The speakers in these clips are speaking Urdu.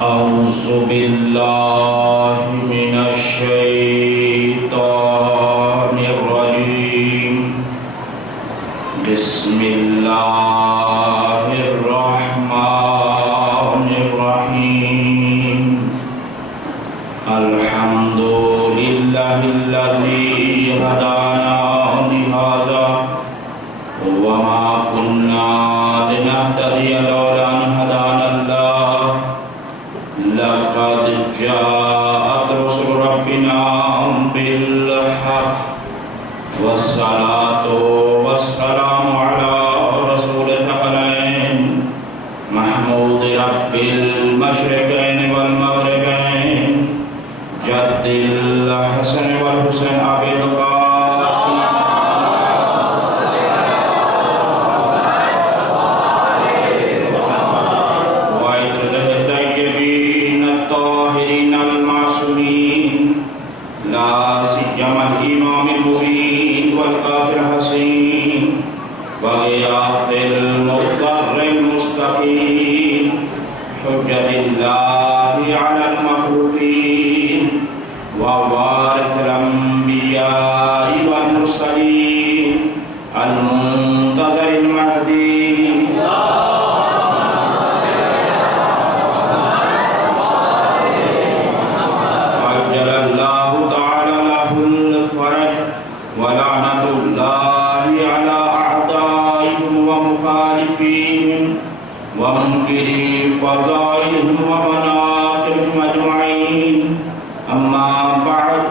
أعوذ بالله من الشيطان الرجيم بسم الله الرحمن الرحيم الحمد لله الذي هدانا لهذا وما كنا لنهتدي لولا أن هدانا الله لقد جاءت رسل ربنا بالحق والصلاة والسلام على رسول الثقلين محمود رب المشرقين والمغربين جد الحسن والحسين أبي القاسم وعترته الطيبين الطاهرين المعصومين لا سيما الإمام المبين والكافر الحسين وغياث المضطر المستقيم حجة الله على المخلوقين ووارث الأنبياء والمرسلين المنتظر المهدي عجل الله تعالى له الفرج ولعنة الله على أعدائهم ومخالفيهم ومنكري فضائلهم ومناقبهم أجمعين أما بعد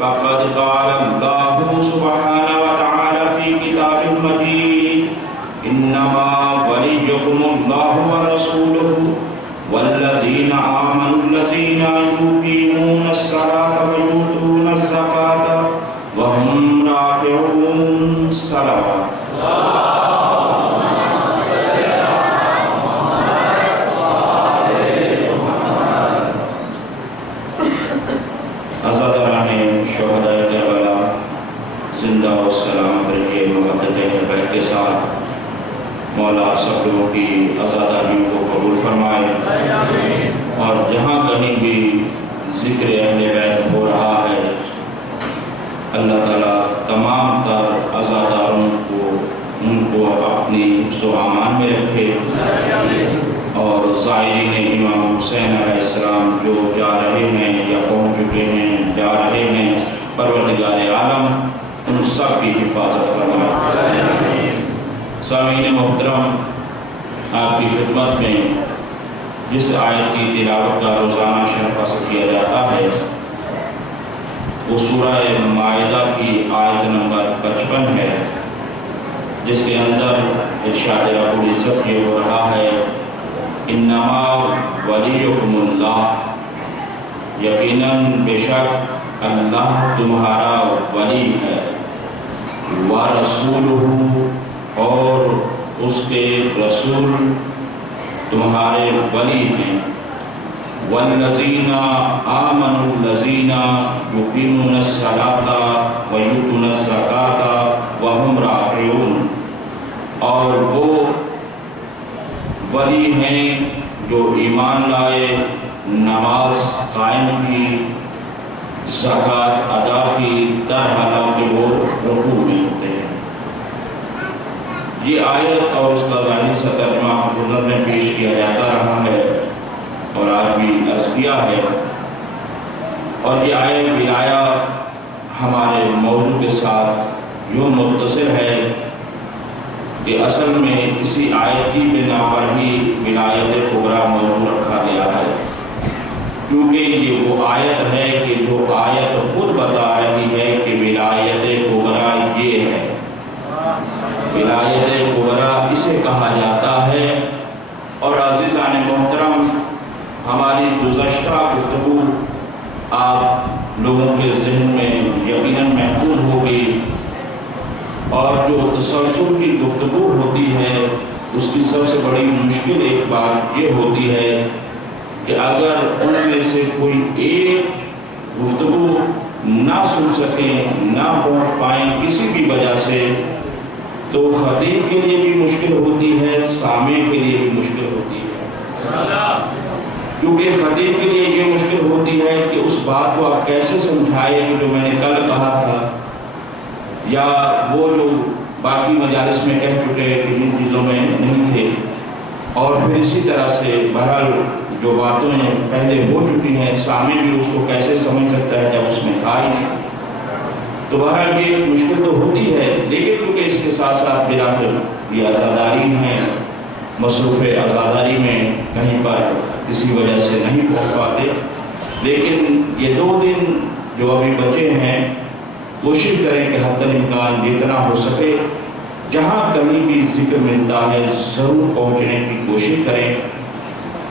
فقد قال الله سبحانه وتعالى في كتابه المجيد إنما وليكم الله ورسوله والذين آمنوا الذين يقيمون الصلاة ويؤتون الزكاة وهم راكعون صلوات کے ساتھ مولا سب لوگوں کی آزادیوں کو قبول فرمائے اور جہاں کہیں بھی ذکر اہل بیت ہو رہا ہے اللہ تعالیٰ تمام تر آزاداروں کو ان کو اپنی حفظ و امان میں رکھے اور زائرین امام حسین علیہ السلام جو جا رہے ہیں یا پہنچ چکے ہیں جا رہے ہیں پروردگار عالم ان سب کی حفاظت فرمائے۔ سامعین محترم، آپ کی خدمت میں جس آیت کی تلاوت کا روزانہ شرف حاصل کیا جاتا ہے وہ سورہ مائدہ کی آیت نمبر 55 ہے، جس کے اندر ارشاد رب العزت یہ ہو رہا ہے انما ولیکم اللہ، یقیناً بے شک اللہ تمہارا ولی ہے، وَرَسُولُهُ اور اس کے رسول تمہارے ولی ہیں، وَالَّذِينَ آمَنُوا الَّذِينَ يُقِيمُونَ الصَّلَاةَ وَيُؤْتُونَ الزَّكَاةَ وَهُمْ رَاكِعُونَ، اور وہ ولی ہیں جو ایمان لائے، نماز قائم کی، زکوٰۃ ادا کی، در حالانکہ وہ رکوع میں ہوتے ہیں۔ یہ آیت اور اس کا ظاہری سا ترجمہ حضور میں پیش کیا جاتا رہا ہے اور آج بھی عرض کیا ہے، اور یہ آیت ولایہ ہمارے موضوع کے ساتھ یوں متصل ہے کہ اصل میں اسی آیت کی بنا پر ہی ولایت کبریٰ موضوع رکھا گیا ہے، کیونکہ یہ وہ آیت ہے کہ جو آیت خود بتا رہی ہے کہ ولایت کبریٰ یہ ہے۔ ولایت کبریٰ اسے کہا جاتا ہے۔ اور عزیزان محترم، ہماری گزشتہ گفتگو آپ لوگوں کے ذہن میں یقیناً محفوظ ہوگی، اور جو تسلسل کی گفتگو ہوتی ہے اس کی سب سے بڑی مشکل ایک بات یہ ہوتی ہے کہ اگر ان میں سے کوئی ایک گفتگو نہ سن سکیں، نہ پہنچ پائیں کسی بھی وجہ سے، تو خطیب کے لیے بھی مشکل ہوتی ہے، سامع کے لیے بھی مشکل ہوتی ہے۔ کیونکہ خطیب کے لیے یہ مشکل ہوتی ہے کہ اس بات کو آپ کیسے سمجھائے کہ جو میں نے کل کہا تھا، یا وہ جو باقی مجالس میں کہہ چکے کہ جن چیزوں میں نہیں تھے، اور پھر اسی طرح سے بہرحال جو باتیں پہلے ہو چکی ہیں سامع بھی اس کو کیسے سمجھ سکتا ہے جب اس میں تھا ہی نہیں۔ تو بہرحال یہ مشکل تو ہوتی ہے، لیکن کیونکہ اس کے ساتھ ساتھ بلاخر یہ عزاداری ہیں، مصروف عزاداری میں کہیں پر کسی وجہ سے نہیں پہنچ پاتے، لیکن یہ 2 دن جو ابھی بچے ہیں کوشش کریں کہ حتی الامکان جتنا ہو سکے جہاں کہیں بھی ذکر ملتا ہے ضرور پہنچنے کی کوشش کریں،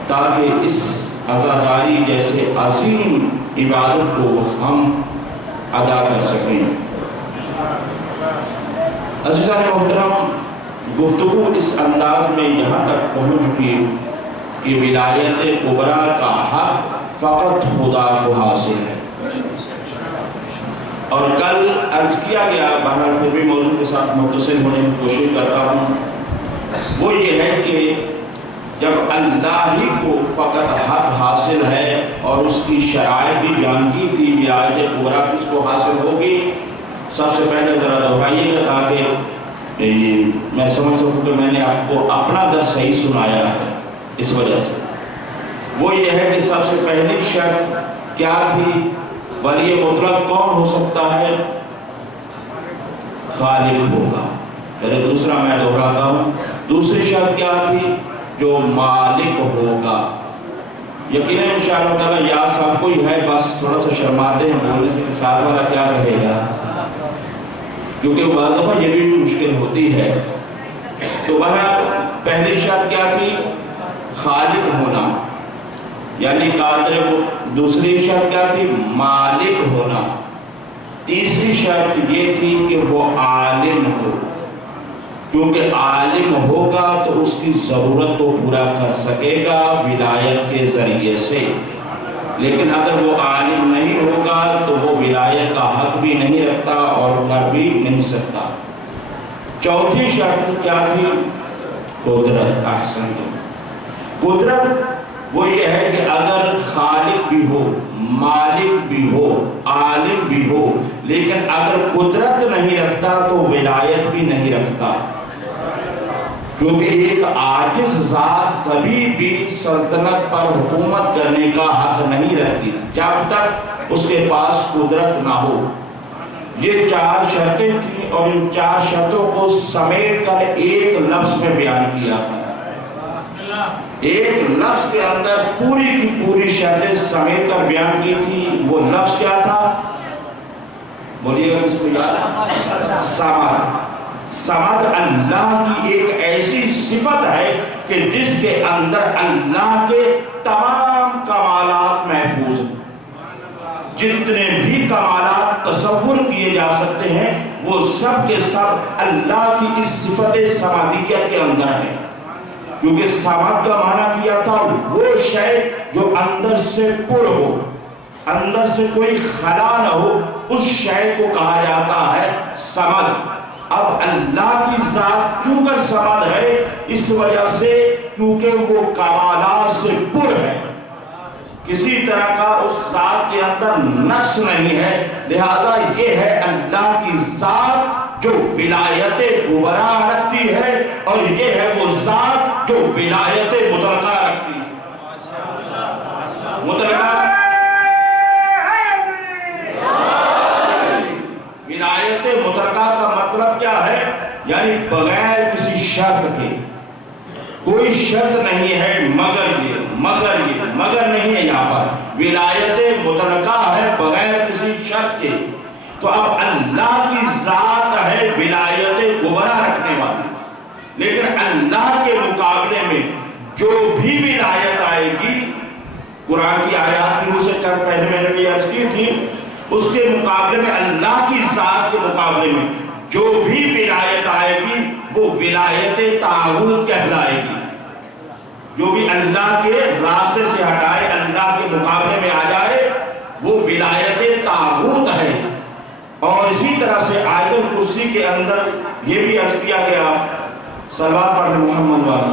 تاکہ اس عزاداری جیسے عظیم عبادت کو ہم ادا کر سکیں۔ عزیزان محترم، گفتگو اس انداز میں یہاں تک پہنچ چکی کہ ولایت کبریٰ کا حق فقط خدا کو حاصل ہے، اور کل عرض کیا گیا، بہرحال پھر بھی موضوع کے ساتھ متصل ہونے کی کوشش کرتا ہوں، وہ یہ ہے کہ جب اللہ ہی کو فقط حق حاصل ہے اور اس کی شرائط بھی بیان کی تھی، ولایت کبریٰ کس کو حاصل ہوگی، سب سے پہلے ذرا دہرائیے گا تاکہ میں سمجھ سکوں کہ میں نے آپ کو اپنا درس صحیح سنایا ہے۔ اس وجہ سے وہ یہ ہے کہ سب سے پہلی شرط کیا تھی؟ ولی مطلق کون ہو سکتا ہے؟ خالق ہوگا۔ پہلے دوسرا میں دہراتا ہوں، دوسری شرط کیا تھی؟ جو مالک ہوگا۔ یقیناً انشاءاللہ تعالیٰ یا سب کوئی ہے، بس تھوڑا سا شرماتے ہیں بولنے سے کہ ساتھ والا کیا کہے گا، کیونکہ بعض دفعہ یہ بھی مشکل ہوتی ہے۔ تو بہرحال پہلی شرط کیا تھی؟ خالق ہونا، یعنی قادر کو۔ دوسری شرط کیا تھی؟ مالک ہونا۔ تیسری شرط یہ تھی کہ وہ عالم ہو، کیونکہ عالم ہوگا تو اس کی ضرورت کو پورا کر سکے گا ولایت کے ذریعے سے، لیکن اگر وہ عالم نہیں ہوگا تو وہ ولایت کا حق بھی نہیں رکھتا اور کر بھی نہیں سکتا۔ چوتھی شرط کیا تھی؟ قدرت۔ احسن، قدرت وہ یہ ہے کہ اگر خالق بھی ہو، مالک بھی ہو، عالم بھی ہو، لیکن اگر قدرت نہیں رکھتا تو ولایت بھی نہیں رکھتا، کیونکہ ایک عاجز ذات کبھی بھی سلطنت پر حکومت کرنے کا حق نہیں رکھتی جب تک اس کے پاس قدرت نہ ہو۔ یہ 4 شرطیں تھیں اور ان 4 شرطوں کو سمیٹ کر ایک لفظ میں بیان کیا تھا۔ ایک لفظ کے اندر پوری کی پوری شرطیں سمیٹ کر بیان کی تھی۔ وہ لفظ کیا تھا؟ بولیے گا کس کو یاد ہے؟ صمد۔ صمد اللہ کی ایک ایسی صفت ہے کہ جس کے اندر اللہ کے تمام کمالات محفوظ ہیں۔ جتنے بھی کمالات تصور کیے جا سکتے ہیں وہ سب کے سب اللہ کی اس صفت صمدیت کے اندر ہے، کیونکہ صمد کا معنی کیا تھا وہ شے جو اندر سے پر ہو، اندر سے کوئی خلا نہ ہو، اس شے کو کہا جاتا ہے صمد۔ اب اللہ کی ذات کیوں کر صمد ہے؟ اس وجہ سے کیونکہ وہ کمالات سے پر ہے، کسی طرح کا اس ذات کے اندر نقص نہیں ہے، لہذا یہ ہے اللہ کی ذات جو ولایت کبریٰ رکھتی ہے، اور یہ ہے وہ ذات جو ولایت مطلقہ رکھتی ہے۔ مطلقہ ولایت مطلقہ کا مطلب کیا ہے؟ یعنی بغیر کسی شرط کے، کوئی شرط نہیں ہے مگر نہیں ہے، یہاں پر ولایت مطلقہ ہے بغیر کسی شرط کے۔ تو اب اللہ کی ذات ہے ولایت کبریٰ رکھنے والی، لیکن اللہ کے مقابلے میں جو بھی ولایت آئے گی، قرآن کی آیات کی روح سے پہلے میں نے بھی عرض کی تھی، اس کے مقابلے میں اللہ کی ذات کے مقابلے میں جو بھی ولایت آئے گی وہ ولایت طاغوت کہلائے گی۔ جو بھی اللہ کے راستے سے ہٹائے، اللہ کے مقابلے میں آ جائے، وہ ولایت طاغوت ہے۔ اور اسی طرح سے آیت الکرسی کے اندر یہ بھی عرض کیا گیا، صلوات پڑھ محمد والی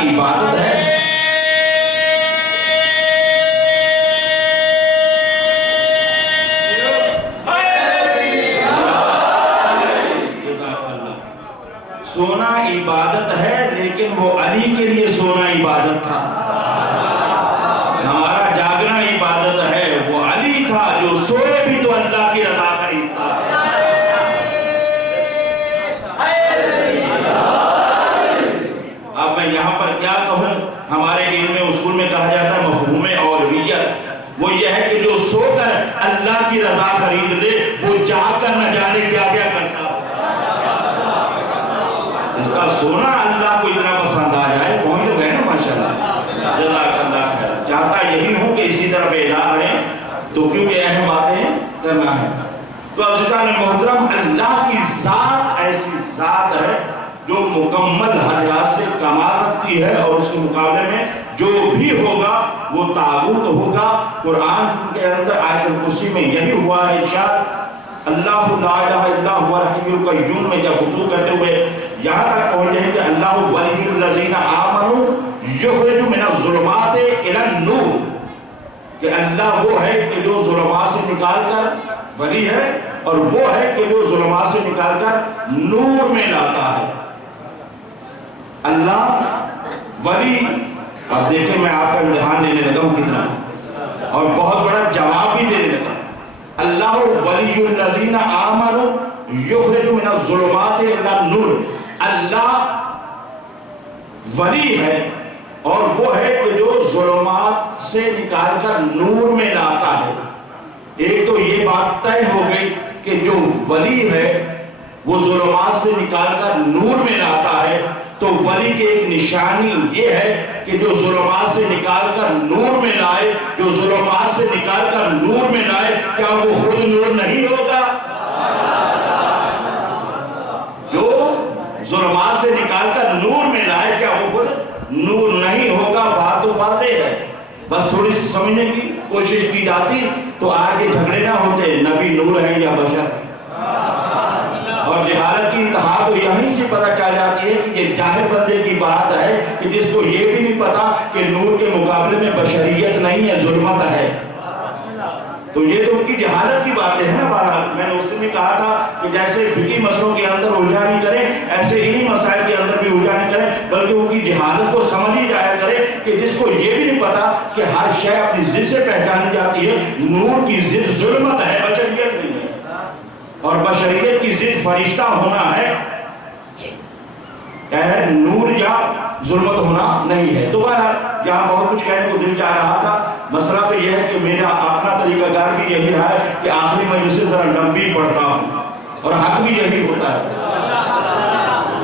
عبادت ہے سونا عبادت ہے، لیکن وہ علی کے لیے سونا عبادت تھا. ہمارا جاگنا عبادت ہے، وہ علی تھا جو سوئے بھی تو اللہ کی رضا قریب تھا. اب میں یہاں پر کیا کہوں، ہمارے علم میں اصول میں کہا جاتا ہے مفہوم اولویت. وہ یہ ہے کہ جو سو کر اللہ کی رضا خرید لے وہ جاگ کر نہ جانے کیا کیا کرتا. اس کا سونا اللہ کو اتنا پسند آ جائے، پہنچ تو گئے نا ماشاءاللہ. جزاک اللہ خیر. چاہتا یہی ہوں کہ اسی طرح بیدار رہیں، تو کیونکہ اہم باتیں کرنا ہے. تو عزیزان محترم، اللہ کی ذات ایسی ذات ہے جو مکمل ہر لحاظ سے کمال رکھتی ہے، اور اس کے مقابلے میں جو بھی ہوگا وہ طاغوت ہوگا. قرآن کے اندر آیت الکرسی میں یہی ہوا ہے ارشاد، اللہ لا الہ الا هو الحی القیوم میں جب گفتگو کرتے ہوئے یہاں تک پہنچے ہیں کہ اللہ ولی الذین آمنوا یخرج من الظلمات الی النور، کہ اللہ وہ ہے کہ جو ظلمات سے نکال کر ولی ہے، اور وہ ہے کہ جو ظلمات سے نکال کر نور میں لاتا ہے. اللہ ولی. اب دیکھیں میں آپ کا امتحان لینے لگا ہوں کتنا، اور بہت بڑا جواب بھی دینے لگا. اللہ ولی الذین آمنوا یخرج من الظلمات الی النور. اللہ ولی ہے، اور وہ ہے کہ جو ظلمات سے نکال کر نور میں لاتا ہے. ایک تو یہ بات طے ہو گئی کہ جو ولی ہے وہ ظلمات سے نکال کر نور میں لاتا ہے. تو ولی کی ایک نشانی یہ ہے کہ جو ظلمات سے نکال کر نور میں لائے، جو ظلمات سے نکال کر نور میں لائے، کیا وہ خود نور نہیں ہوگا؟ جو ظلمات سے نکال کر نور میں لائے، کیا وہ خود نور نہیں ہوگا؟ بات تو واضح ہے، بس تھوڑی سی سمجھنے کی کوشش کی جاتی تو آگے جھگڑے نہ ہوتے نبی نور ہے یا بشر. اور جہالت کی انتہا تو یہیں سے پتہ چل جاتی ہے کہ یہ جاہل بندے کی بات ہے کہ جس کو یہ بھی نہیں پتا کہ نور کے مقابلے میں بشریت نہیں ہے، ظلمت ہے. تو یہ تو ان کی جہالت کی باتیں ہیں نا. بہرحال میں نے اس میں کہا تھا کہ جیسے فقہی مسئلوں کے اندر الجھا نہیں کریں، ایسے انہی مسائل کے اندر بھی الجھا نہیں کریں، بلکہ ان کی جہالت کو سمجھ ہی جایا کریں کہ جس کو یہ بھی نہیں پتا کہ ہر شے اپنی ضد سے پہچانی جاتی ہے. نور کی ضد ظلمت ہے، بشریت نہیں ہے. اور بشریت کی ضد فرشتہ ہونا ہے، نور یا ظلمت ہونا نہیں ہے. تو بہرحال یہاں بہت کچھ کہنے کو دل چاہ رہا تھا. مسئلہ تو یہ ہے کہ میرا اپنا طریقہ کار بھی یہی رہا ہے کہ آخری میں جسے ذرا لمبی پڑھتا ہوں، اور حق بھی یہی ہوتا ہے.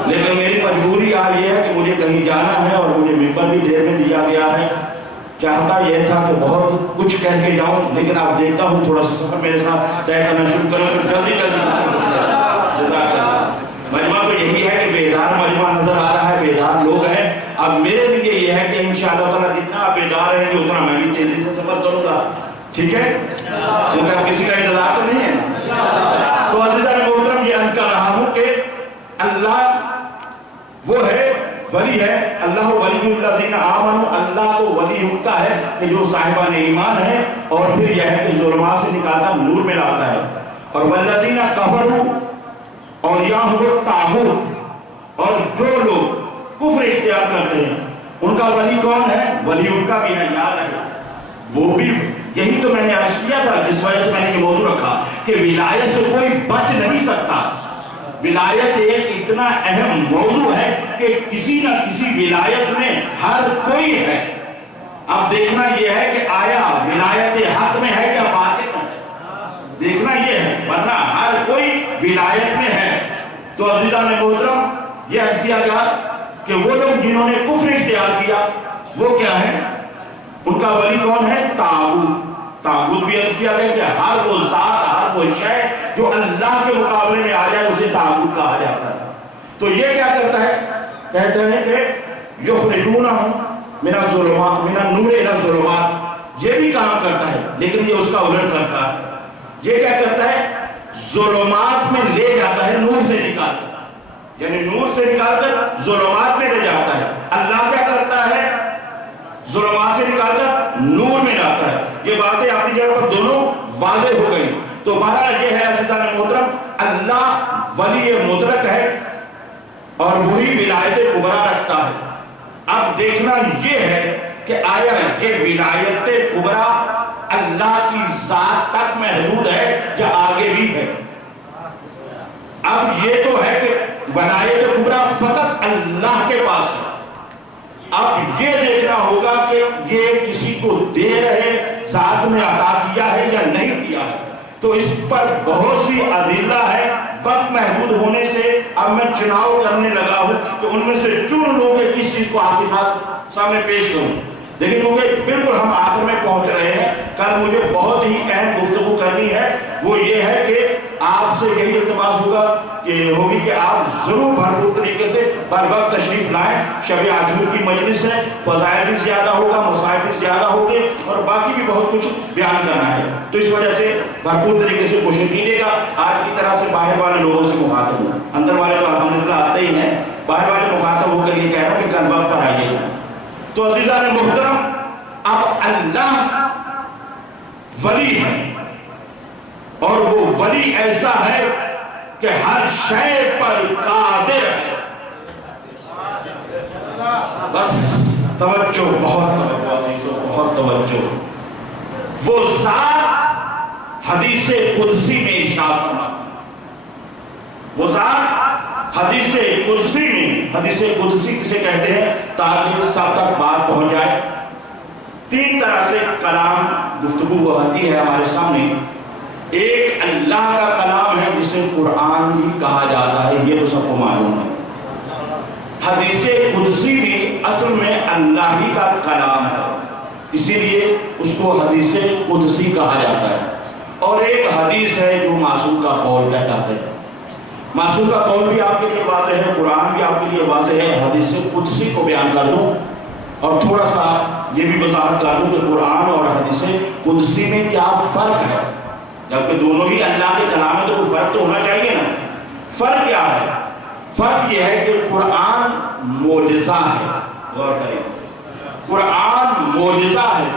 لیکن میری مجبوری آج یہ ہے کہ مجھے کہیں جانا ہے، اور مجھے ممبر بھی دیر میں دیا گیا ہے. چاہتا یہ تھا کہ بہت کچھ کہہ کے جاؤں، لیکن آپ دیکھتا ہوں تھوڑا سا سفر میرے ساتھ طے کرنا شروع کروں تو جلدی مجمع تو یہی ہے کہ بیدار مجمع نظر آ رہا ہے، بیدار لوگ ہیں. اب میرے لیے یہ ہے کہ انشاءاللہ تعالیٰ جتنا آپ بیدار رہیں گے اتنا میں بھی تیزی سے سفر کروں گا. ٹھیک ہے؟ کیونکہ اب کسی کا انتظار تو نہیں ہے. تو عزیزان محترم، یہ عرض کر رہا ہوں کہ اللہ وہ ہے، ولی ہے. اللہ ولی الذین آمنوا، اللہ تو ولی ان کا ہے کہ جو صاحبان ایمان ہے، اور پھر یہ ہے کہ ظلمات سے نکالتا نور میں لاتا ہے. اور والذین کفروا اولیاءہم الطاغوت، اور جو لوگ کفر اختیار کرتے ہیں ان کا ولی کون ہے؟ ولی ان کا بھی ہے، یاد ہے. وہ بھی یہی تو میں نے عرض کیا تھا، جس وجہ سے میں نے یہ موضوع رکھا کہ ولایت سے کوئی بچ نہیں سکتا. ولایت ایک اتنا اہم موضوع ہے کہ کسی نہ کسی ولایت میں ہر کوئی ہے. اب دیکھنا یہ ہے کہ آیا ولایت حق میں ہے یا باطل میں ہے، دیکھنا یہ ہے، ورنہ ہر کوئی ولایت میں ہے. تو عزیزان محترم، یہ عرض کیا گیا کہ وہ لوگ جنہوں نے کفر اختیار کیا وہ کیا ہے؟ ان کا ولی کون ہے؟ طاغوت. طاغوت بھی عرض کیا گیا کہ ہر وہ ذات، ہر وہ شے جو اللہ کے مقابلے میں آ جائے اسے طاغوت کہا جاتا ہے. تو یہ کیا کرتا ہے؟ کہتے ہیں کہ یخرجونہم من الظلمات من النور الی الظلمات. یہ بھی کام کرتا ہے، لیکن یہ اس کا الٹ کرتا ہے. یہ کیا کرتا ہے؟ ظلمات میں لے جاتا ہے، نور سے نکالتا ہے. یعنی نور سے نکال کر ظلمات میں لے جاتا ہے. اللہ کیا کرتا ہے؟ ظلمات سے نکال کر نور میں لاتا ہے. یہ باتیں اپنی جگہ پر دونوں واضح ہو گئی. تو بہرحال یہ ہے عزیزان محترم، اللہ ولی مطلق ہے اور وہی ولایت کبریٰ رکھتا ہے. اب دیکھنا یہ ہے کہ آیا یہ ولایت کبریٰ اللہ کی ذات تک محدود ہے یا آگے بھی ہے؟ اب یہ تو ہے کہ ولایت کبریٰ فقط اللہ کے پاس ہے. اب یہ دیکھنا ہوگا کہ یہ کسی کو دے رہے ذات میں عطا کیا ہے یا نہیں کیا ہے. تو اس پر بہت سی ادلہ ہے. وقت محدود ہونے سے اب میں چناؤ کرنے لگا ہوں کہ ان میں سے چن لوں کہ کس چیز کو آپ کے سامنے پیش کروں. لیکن کیونکہ بالکل ہم آخر میں پہنچ رہے ہیں، کل مجھے بہت ہی اہم گفتگو کرنی ہے. وہ یہ ہے کہ آپ سے یہی التماس ہوگی کہ آپ ضرور بھرپور طریقے سے بر وقت تشریف لائیں. شب عاشور کی مجلس ہے، فضائل بھی زیادہ ہوگا، مسائل بھی زیادہ ہوگے اور باقی بھی بہت کچھ بیان کرنا ہے. تو اس وجہ سے بھرپور طریقے سے کوشش کیجیے گا. آج کی طرح سے باہر والے لوگوں سے مخاطب ہوں، اندر والے تو الحمدللہ آتے ہی ہیں، باہر والے مخاطب ہو کر یہ کہہ رہا ہوں کہ کل وقت پر آئیے گا. تو عزیزان محترم، اب اللہ ولی ہے اور وہ ولی ایسا ہے کہ ہر شے پر قادر ہے. بس توجہ، بہت توجہ. وہ ذات حدیث قدسی میں ارشاد فرماتا ہے. وہ ذات حدیث قدسی میں، حدیث قدسی کسے کہتے ہیں تاکہ سب تک بات پہنچ جائے. تین طرح سے کلام گفتگو ہوتی ہے ہمارے سامنے. ایک اللہ کا کلام ہے جسے قرآن بھی کہا جاتا ہے، یہ تو سب کو معلوم ہے. حدیث قدسی بھی اصل میں اللہ ہی کا کلام ہے، اسی لیے اس کو حدیث قدسی کہا جاتا ہے. اور ایک حدیث ہے جو معصوم کا قول کہلاتا ہے. معصوم کا قول بھی آپ کے لیے واضح ہے، قرآن بھی آپ کے لیے واضح ہے. حدیث قدسی کو بیان کر دوں اور تھوڑا سا یہ بھی وضاحت کر دوں کہ قرآن اور حدیث قدسی میں کیا فرق ہے. جبکہ دونوں ہی اللہ کے کلام ہے تو کوئی فرق تو ہونا چاہیے نا. فرق کیا ہے؟ فرق یہ ہے کہ قرآن معجزہ ہے. غور کریں، قرآن معجزہ ہے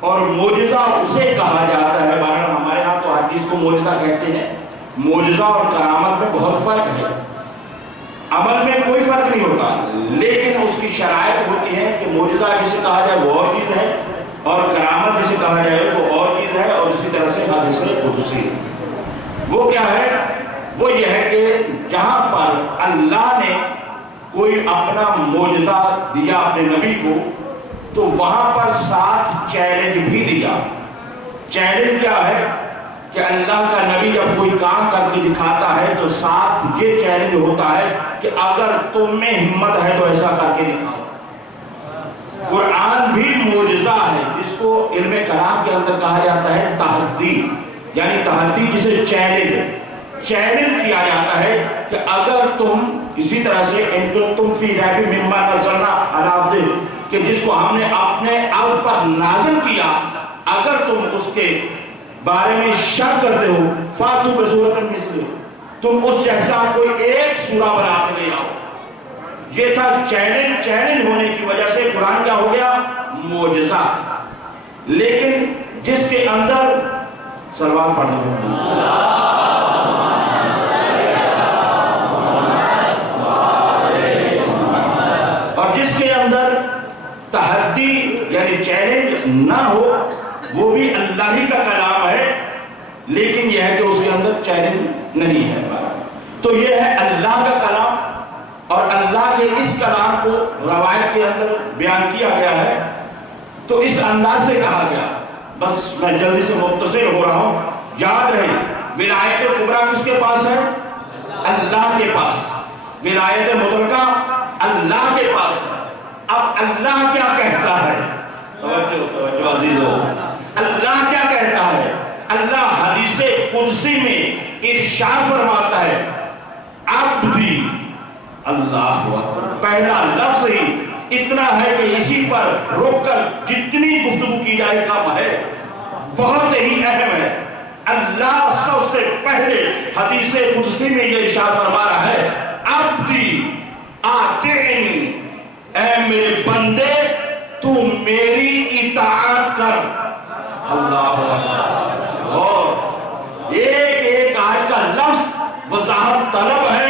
اور معجزہ اسے کہا جاتا ہے. بہرحال ہمارے ہاں تو ہر چیز کو معجزہ کہتے ہیں. معجزہ اور کرامت میں بہت فرق ہے. عمل میں کوئی فرق نہیں ہوتا، لیکن اس کی شرائط ہوتی ہے کہ معجزہ جسے کہا جائے وہ اور چیز ہے اور کرامت جسے کہا جائے وہ اور چیز ہے. اور اسی طرح سے حدیث قدسی وہ کیا ہے؟ وہ یہ ہے کہ جہاں پر اللہ نے کوئی اپنا معجزہ دیا اپنے نبی کو تو وہاں پر ساتھ چیلنج بھی دیا. چیلنج کیا ہے کہ اللہ کا نبی جب کوئی کام کر کے دکھاتا ہے تو ساتھ یہ چیلنج ہوتا ہے کہ اگر تم میں ہمت ہے تو ایسا کر کے دکھاؤ. قرآن بھی معجزہ ہے جس کو علم کلام کے اندر کہا جاتا ہے تحدی. یعنی تحدی جسے چیلنج کیا جاتا ہے کہ اگر تم اسی طرح سے تم فی ریب مما نزلنا علی عبدہ، کہ جس کو ہم نے اپنے عبد پر نازل کیا، اگر تم اس کے بارے میں شک کرتے ہو فاتو بسورۃ مثلہ، تم اس جیسا کوئی ایک سورہ بنا کے لے آؤ. یہ تھا چیلنج ہونے کی وجہ سے قرآن کیا ہو گیا؟ معجزہ. لیکن جس کے اندر سلوات پڑھنا اور جس کے اندر تحدی یعنی چیلنج نہ ہو وہ بھی اللہ ہی کا کلام ہے، لیکن یہ ہے کہ اس کے اندر چیلنج نہیں ہے. تو یہ ہے اللہ کا کلام اور اللہ کے اس کلام کو روایت کے اندر بیان کیا گیا ہے تو اس انداز سے کہا گیا. بس میں جلدی سے مختصر ہو رہا ہوں. یاد رہے ولایت کبریٰ کس کے پاس ہے؟ اللہ کے پاس. ولایت مطلقہ اللہ کے پاس ہے. اب اللہ کیا کہتا ہے؟ توجہ عزیزو، اللہ کیا کہتا ہے؟ اللہ حدیث قدسی میں ارشاد فرماتا ہے عبدی. اللہ پہلا لفظ ہی اتنا ہے کہ اسی پر روک کر جتنی گفتگو کی جائے کم ہے، بہت ہی اہم ہے. اللہ سب سے پہلے حدیث قدسی میں یہ ارشاد فرما رہا ہے عبدی آتینی، اے میرے بندے تو میری اطاعت کر۔ اللہ اکبر۔ اور ایک آیت کا لفظ وضاحت طلب ہے،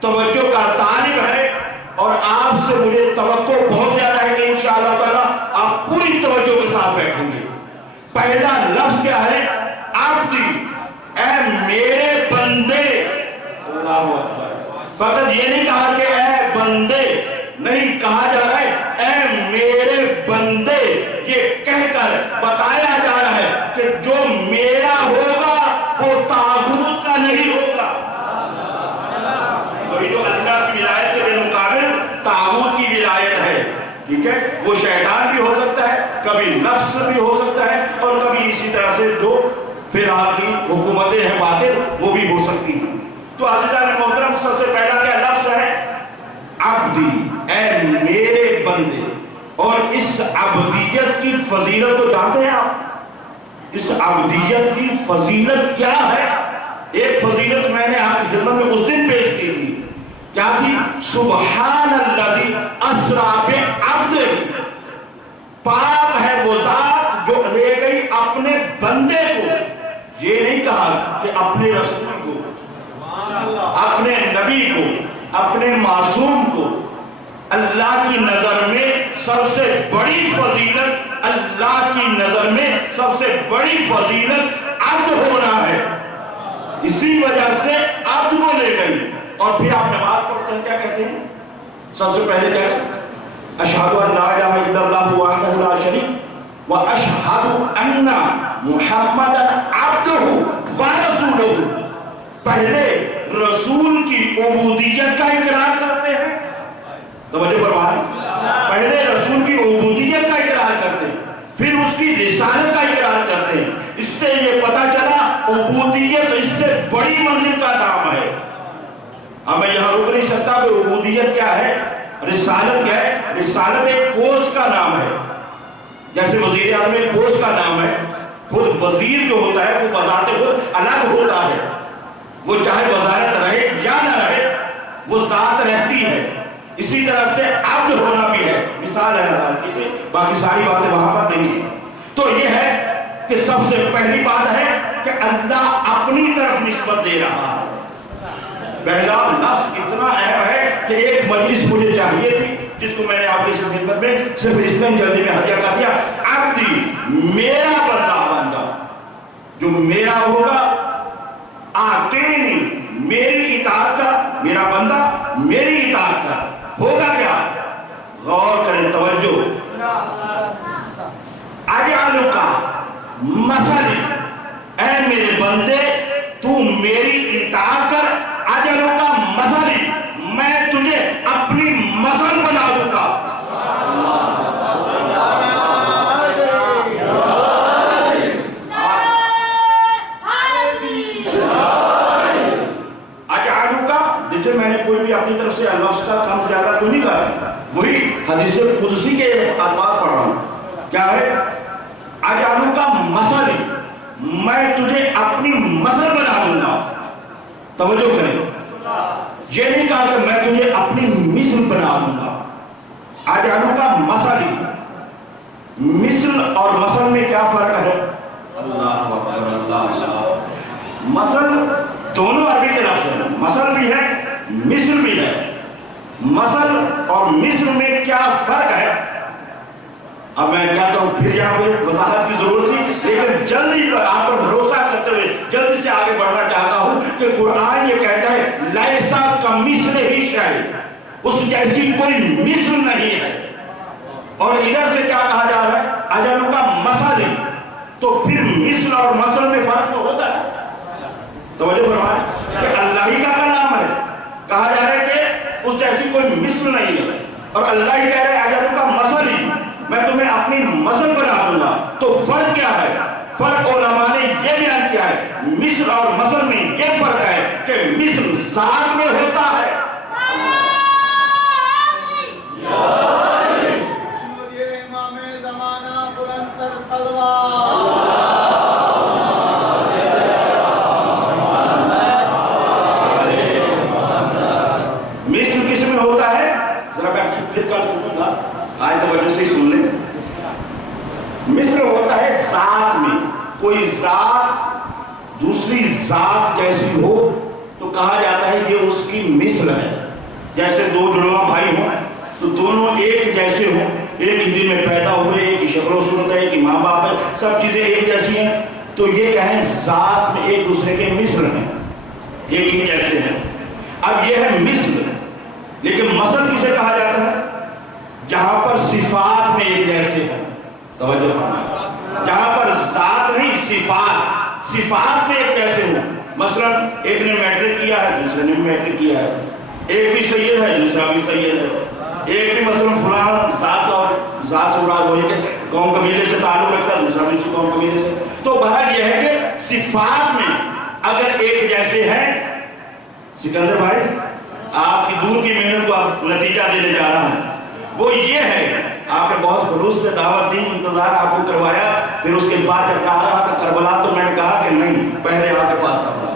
توجہ کا طالب ہے، اور آپ سے مجھے توقع بہت زیادہ ہے کہ انشاءاللہ تعالیٰ آپ پوری توجہ کے ساتھ بیٹھیں گے۔ پہلا لفظ کیا ہے؟ عبدی، اے میرے بندے۔ اللہ اکبر۔ فقط یہ نہیں کہا کہ اے بندے، نہیں، کہا جا رہا ہے اے میرے بندے۔ یہ کہہ کر بتایا جا رہا ہے کہ جو میرا ہوگا وہ طاغوت کا نہیں ہوگا۔ اور جو اللہ کی ولایت سے بالمقابل طاغوت کی ولایت ہے، ٹھیک ہے، وہ شیطان بھی ہو سکتا ہے، کبھی نفس بھی ہو سکتا ہے، اور کبھی اسی طرح سے جو فی الحال کی حکومتیں ہیں باطل وہ بھی ہو سکتی ہیں۔ تو عزیزان محترم، سب سے پہلا کیا لفظ ہے؟ عبدی، اے میرے بندے۔ اور اس عبدیت کی فضیلت کو جانتے ہیں آپ؟ اس عبدیت کی فضیلت کیا ہے؟ ایک فضیلت میں نے آپ کی خدمت میں اس دن پیش کی تھی، کیا تھی؟ سبحان الذی اسریٰ بعبدہ، پاک ہے وہ ذات جو لے گئی اپنے بندے کو۔ یہ نہیں کہا کہ اپنے رسول کو، اپنے نبی کو، اپنے معصوم کو۔ اللہ کی نظر میں سب سے بڑی فضیلت، اللہ کی نظر میں سب سے بڑی فضیلت عبد ہونا ہے، اسی وجہ سے عبد کو لے گئی۔ اور پھر آپ نماز پڑھتے ہیں، کیا کہتے ہیں؟ سب سے پہلے کیا ہے؟ اشہد ان لا الہ الا اللہ وحدہ لا شریک واشہد ان محمدا عبدہ ورسولہ۔ پہلے رسول کی عبودیت کا اقرار کرتے ہیں، توجہ فرمائیں، پہلے رسول کی عبودیت کا اقرار کرتے ہیں، پھر اس کی رسالت کا اقرار کرتے ہیں۔ اس سے یہ پتا چلا عبودیت اس سے بڑی منزل کا نام ہے۔ اب میں یہاں رک نہیں سکتا کہ عبودیت کیا ہے، رسالت کیا ہے۔ رسالت ایک پوسٹ کا نام ہے، جیسے وزیر اعظم ایک پوسٹ کا نام ہے۔ خود وزیر جو ہوتا ہے وہ بذات خود الگ ہوتا ہے، وہ چاہے وزارت رہے یا نہ رہے وہ ذات رہتی ہے۔ اسی طرح سے عبد ہونا بھی ہے، مثال ہے اللہ کی، باقی ساری باتیں وہاں پر نہیں ہیں۔ تو یہ ہے کہ سب سے پہلی بات ہے کہ اللہ اپنی طرف نسبت دے رہا ہے۔ پہلا لفظ اتنا اہم ہے کہ ایک مجلس مجھے چاہیے تھی جس کو میں نے آپ کی خدمت میں صرف اس میں جلدی میں ہدیہ کر دیا۔ عبدی، میرا بندہ بندہ جو میرا ہوگا، آتینی، میری اطاعت کر، میرا بندہ میری اطاعت کر، ہوگا کیا؟ غور کریں، توجہ۔ اجعلک مثلی، اے میرے بندے تو میری اطاعت کر، اجعلک مثلی، میں تجھے اپنی مثل بنا دوں گا۔ جیسے میں نے کوئی بھی اپنی طرف سے لفظ کا کم زیادہ تو نہیں کہا، وہی حدیث قدسی کے الفاظ پڑھ رہا ہوں۔ کیا ہے؟ اجعلک مثلی، میں تجھے اپنی مثل بنا دوں گا۔ توجہ کریں، یہ نہیں کہا کہ میں تجھے اپنی مثل بنا دوں گا۔ اجعلک مثلی، مثل اور مثل میں کیا فرق ہے؟ اللہ اکبر، اللہ۔ مثل دونوں عربی کے لفظ ہیں، مثل بھی ہے مثل بھی ہے۔ مثل اور مثل میں کیا فرق ہے؟ اب میں کہتا ہوں، پھر یہاں پہ وضاحت کی ضرورت تھی، لیکن جلدی آپ پر بھروسہ کرتے ہوئے جلدی سے آگے بڑھنا چاہتا ہوں کہ قرآن یہ کہتا ہے لیسا کمثلہ شیء، اس جیسی کوئی مثل نہیں ہے۔ اور ادھر سے کیا کہا جا رہا ہے؟ اجعلک مثلی، تو پھر مثل اور مثل میں فرق تو ہوتا ہے۔ توجہ فرمائیں کہ اللہ ہی کا کلام ہے، کہا جا رہا ہے کہ اس جیسی کوئی مثل نہیں ہے، اور اللہ ہی کہہ رہا ہے اجعلک مثلی، میں تمہیں اپنی مثل بنا دوں گا۔ تو فرق کیا ہے؟ فرق علماء نے یہ بیان کیا ہے، مثل اور مثل میں یہ فرق ہے کہ مثل ذات میں ہوتا ہے۔ امام زمانہ بلندر سلوان، توجہ سے سن لیں. مثل ہوتا ہے ذات میں. کوئی ذات دوسری ذات جیسی ہو تو کہا جاتا ہے یہ اس کی مثل ہے. جیسے دو جڑواں بھائی ہوں تو دونوں ایک جیسے ہوں, ایک ہی دن میں پیدا ہوئے, ایک ہی شکل و صورت ہے, ایک ہی ماں باپ ہے, سب چیزیں ایک جیسی ہیں, تو یہ کہیں ذات میں ایک دوسرے کے مثل ہیں, ایک ہی جیسے ہیں. اب یہ ہے مثل. لیکن مثل کسے کہا جاتا ہے؟ جہاں پر صفات میں ایک جیسے ہیں. توجہ فرمائیں, جہاں پر ذات نہیں صفات میں ایک جیسے ہوں. مثلا ایک نے میٹرک کیا ہے, دوسرے نے میٹرک کیا ہے, ایک بھی سید ہے, دوسرا بھی سید ہے, ایک بھی مثلا فلان ذات سے مراد ہو کہ قوم قبیلے سے تعلق رکھتا ہے, دوسرا بھی اسی قوم قبیلے سے. تو بہرحال یہ ہے کہ صفات میں اگر ایک جیسے ہیں. سکندر بھائی, آپ کی دور کی محنت کو آپ نتیجہ دینے جا رہا ہوں. وہ یہ ہے, آپ نے بہت خلوص سے دعوت دی, انتظار آپ کو کروایا, پھر اس کے بعد جب آ رہا تھا کربلا تو میں نے کہا کہ نہیں, پہلے آپ کے پاس آ.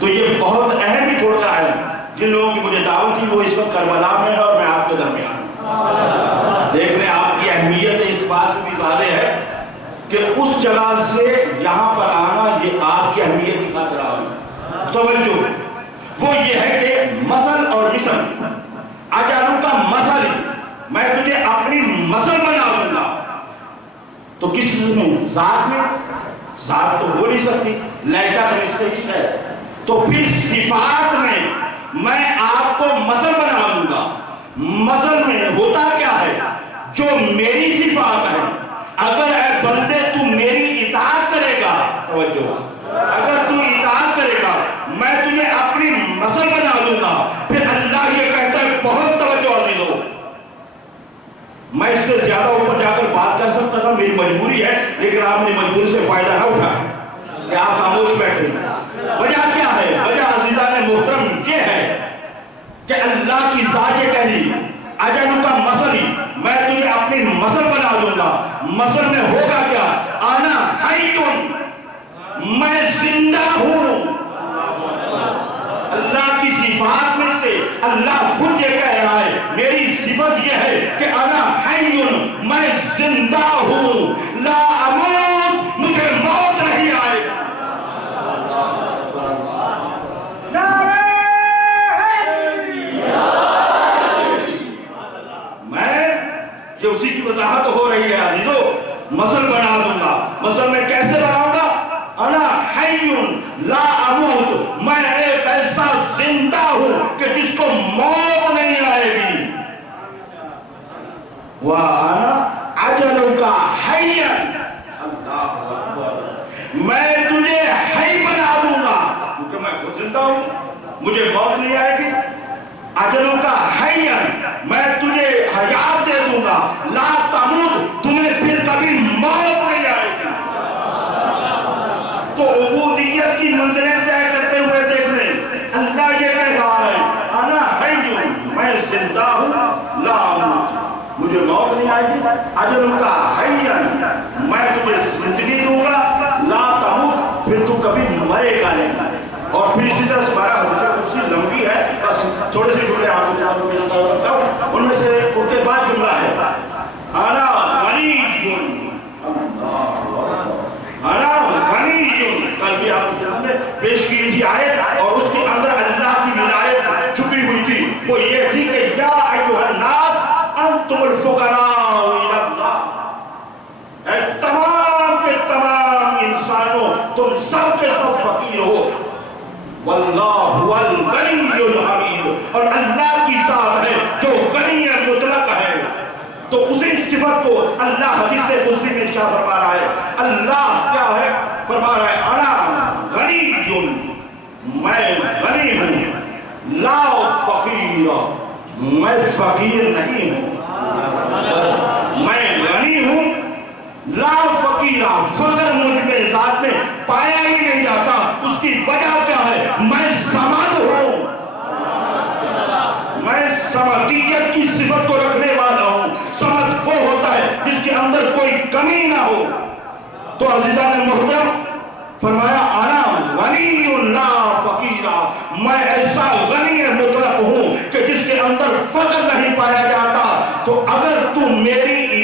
تو یہ بہت اہم بھی چھوڑ کر آیا. جن لوگوں کی مجھے دعوت تھی وہ اس وقت کربلا میں ہے اور میں آپ کے درمیان ہوں. دیکھ لیں آپ کی اہمیت اس بات سے بھی واضح ہے کہ اس جگہ سے یہاں پر آنا یہ آپ کی اہمیت کی خاطر آ گئی. توجہ, وہ یہ ہے کہ مثل اور مثل. اجعلک کا مثل, میں تجھے اپنی مثل بنا دوں گا. تو کس میں؟ ذات میں. ذات تو ہو نہیں سکتی, لیسا کمثلہ شیء. تو پھر صفات میں آپ کو مثل بنا دوں گا. مثل میں ہوتا کیا ہے؟ جو میری صفات ہے, اگر اے بندے تو میری اطاعت کرے گا, توجہ, اگر تو اطاعت کرے گا میں تجھے اپنی مثل بنا دوں گا. پھر اللہ یہ کہتا ہے, بہت توجہ عزیزو, میں اس سے زیادہ اوپر جا کر بات کر سکتا تھا, میری مجبوری ہے, لیکن آپ نے مجبوری سے فائدہ نہ اٹھائے کہ آپ خاموش بیٹھے. وجہ کیا ہے؟ وجہ عزیزان محترم یہ ہے کہ اللہ کی ذات یہ کہہ رہی, اجعلک کا مثل, میں تجھے اپنی مثل بنا دوں گا. مثل میں ہوگا کیا؟ انا حی, میں زندہ ہوں. اللہ کی صفات میں سے اللہ خود یہ کہہ رہا ہے, میری صفت یہ ہے کہ انا حی, میں زندہ ہوں, لا اموت, مجھے موت نہیں آئے گی. کہ اسی کی وضاحت ہو رہی ہے عزیزو. مثل بنا دوں گا. مثل میں کیسے بناؤں گا؟ انا حی لا اموت, میں ایک ایسا زندہ ہوں کہ جس کو موت نہیں آئے گی. وانا اجعلک حیا, اللہ اکبر, میں تجھے حی بنا دوں گا کیونکہ میں خود زندہ ہوں, مجھے موت نہیں آئے گی. اجعلک حیا, میں تجھے حیات دے دوں گا. لا تموت, تمہیں پھر کبھی موت نہیں آئے گی. تو عبودیت کی منزلیں طے کرتے ہوئے دیکھ لیں, اللہ یہ کہہ رہا ہے, انا حی, میں زندہ ہوں, لا اموت, مجھے موت نہیں آئے گی. اجعلک حیا, میں تجھے زندگی دوں گا. لا تموت, پھر تو کبھی مرے گا نہیں. اور پھر اسی طرح سے 12 حدیث قدسی لمبی ہے, بس تھوڑے سے جملے آپ کو بتا سکتا ہوں. ان میں سے ان کے بعد جملہ ہے, انا غنی, انا غنی. کل بھی آپ نے پیش کی تھی آیت, اور اس کے اندر اللہ کی ولایت چھپی ہوئی تھی. وہ یہ تھی کہ یا ایھا الناس انتم الفقراء الی اللہ, اے تمام کے تمام انسانوں, تم سب کے سب فقیر ہو. واللہ هو الغنی الحمید, اور اللہ کی ذات ہے جو غنی مطلق ہے. تو اسی صفت کو اللہ حدیث قدسی میں ارشاد فرما رہا ہے. اللہ کیا ہے؟ فرما رہا ہے, انا غنی, میں غنی ہوں. لا فقیر, میں فقیر نہیں ہوں. میں غنی ہوں, لا فقیر, فقر مجھ میں ذات میں پایا ہی نہیں جاتا. اس کی وجہ کیا ہے؟ میں سمد ہوں, میں سمدیت کی صفت کو رکھنے والا ہوں. سمد وہ ہوتا ہے جس کے اندر کوئی کمی نہ ہو. تو عزیزان محترم فرمایا, انا غنی لا فقیرا, میں ایسا غنی مطلق ہوں کہ جس کے اندر فقر نہیں پایا جاتا. تو اگر تم میری